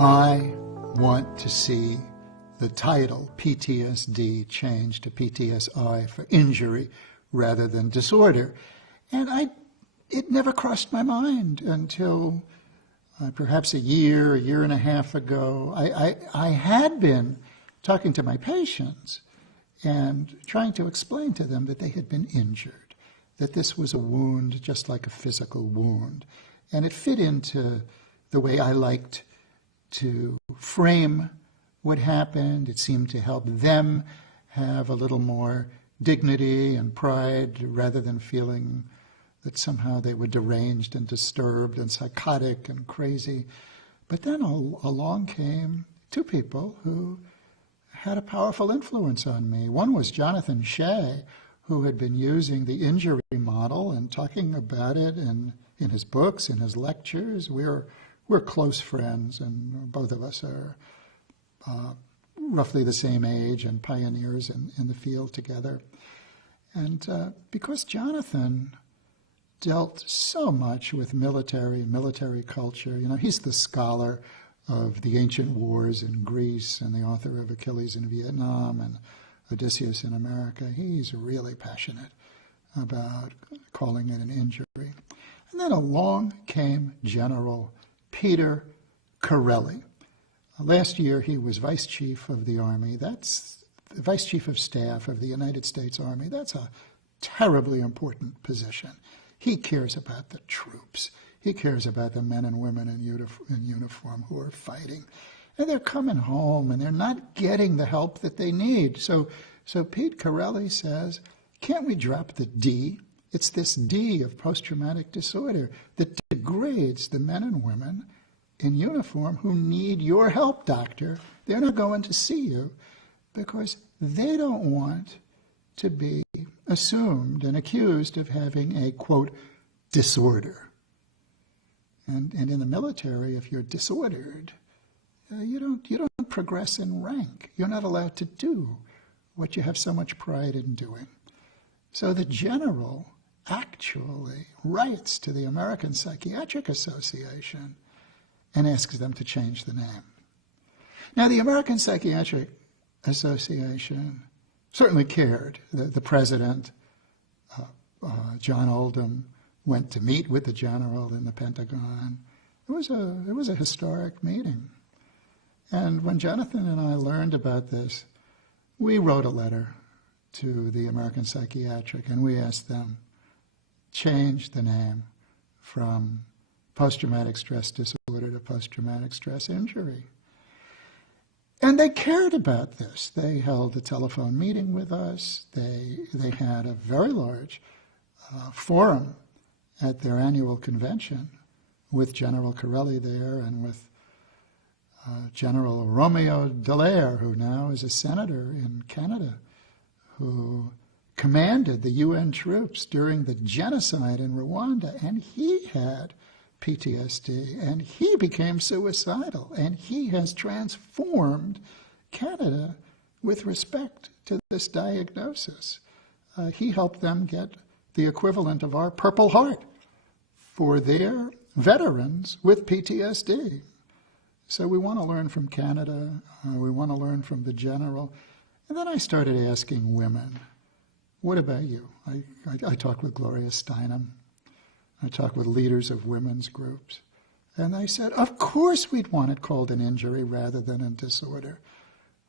I want to see the title PTSD changed to PTSI for injury rather than disorder. And it never crossed my mind until perhaps a year and a half ago. I had been talking to my patients and trying to explain to them that they had been injured, that this was a wound just like a physical wound. And it fit into the way I liked to frame what happened. It seemed to help them have a little more dignity and pride rather than feeling that somehow they were deranged and disturbed and psychotic and crazy. But then along came two people who had a powerful influence on me. One was Jonathan Shea, who had been using the injury model and talking about it in his books, in his lectures. We're close friends, and both of us are roughly the same age and pioneers in the field together. And because Jonathan dealt so much with military culture, you know, he's the scholar of the ancient wars in Greece and the author of Achilles in Vietnam and Odysseus in America. He's really passionate about calling it an injury. And then along came General Peter Corelli. Last year he was Vice Chief of the Army. That's the Vice Chief of Staff of the United States Army. That's a terribly important position. He cares about the troops. He cares about the men and women in uniform who are fighting. And they're coming home and they're not getting the help that they need. So Pete Corelli says, can't we drop the D? It's this D of post-traumatic disorder that degrades the men and women in uniform who need your help, doctor. They're not going to see you because they don't want to be assumed and accused of having a, quote, disorder. And in the military, if you're disordered, you don't progress in rank. You're not allowed to do what you have so much pride in doing. So the general actually writes to the American Psychiatric Association and asks them to change the name. Now, the American Psychiatric Association certainly cared. The president, John Oldham, went to meet with the general in the Pentagon. It was a historic meeting. And when Jonathan and I learned about this, we wrote a letter to the American Psychiatric, and we asked them, change the name from post-traumatic stress disorder to post-traumatic stress injury. And they cared about this. They held a telephone meeting with us. They had a very large forum at their annual convention with General Corelli there and with General Romeo Dallaire, who now is a senator in Canada, who commanded the UN troops during the genocide in Rwanda, and he had PTSD, and he became suicidal, and he has transformed Canada with respect to this diagnosis. He helped them get the equivalent of our Purple Heart for their veterans with PTSD. So we want to learn from Canada, we want to learn from the general. And then I started asking women, what about you? I talked with Gloria Steinem. I talked with leaders of women's groups. And I said, of course we'd want it called an injury rather than a disorder.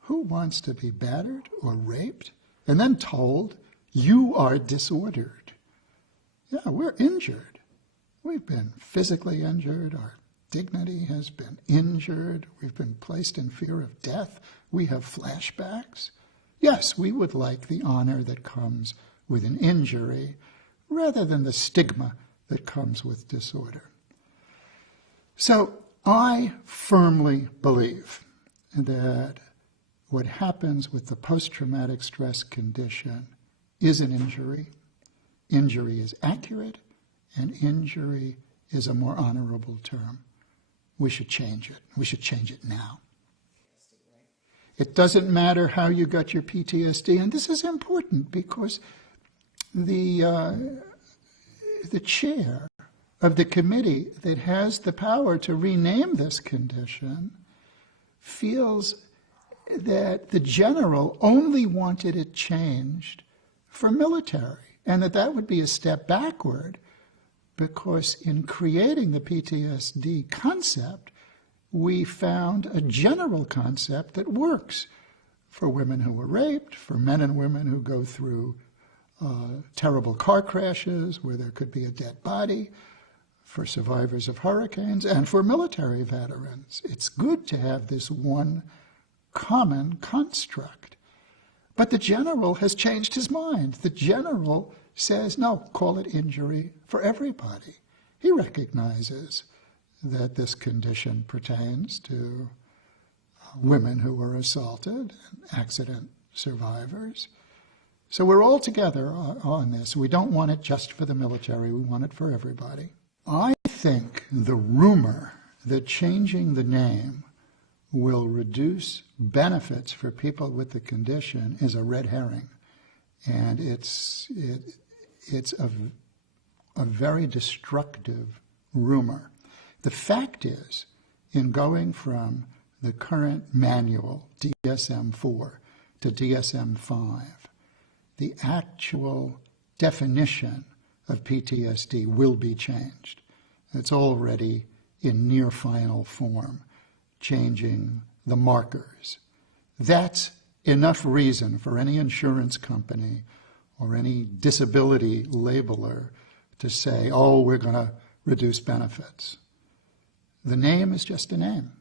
Who wants to be battered or raped and then told, you are disordered? Yeah, we're injured. We've been physically injured. Our dignity has been injured. We've been placed in fear of death. We have flashbacks. Yes, we would like the honor that comes with an injury rather than the stigma that comes with disorder. So I firmly believe that what happens with the post-traumatic stress condition is an injury. Injury is accurate, and injury is a more honorable term. We should change it. We should change it now. It doesn't matter how you got your PTSD, and this is important because the chair of the committee that has the power to rename this condition feels that the general only wanted it changed for military, and that would be a step backward, because in creating the PTSD concept, we found a general concept that works for women who were raped, for men and women who go through terrible car crashes where there could be a dead body, for survivors of hurricanes, and for military veterans. It's good to have this one common construct. But the general has changed his mind. The general says, no, call it injury for everybody. He recognizes that this condition pertains to women who were assaulted and accident survivors. So we're all together on this. We don't want it just for the military. We want it for everybody. I think the rumor that changing the name will reduce benefits for people with the condition is a red herring. And it's a very destructive rumor. The fact is, in going from the current manual, DSM-4, to DSM-5, the actual definition of PTSD will be changed. It's already in near final form, changing the markers. That's enough reason for any insurance company or any disability labeler to say, oh, we're going to reduce benefits. The name is just a name.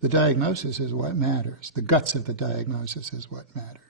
The diagnosis is what matters. The guts of the diagnosis is what matters.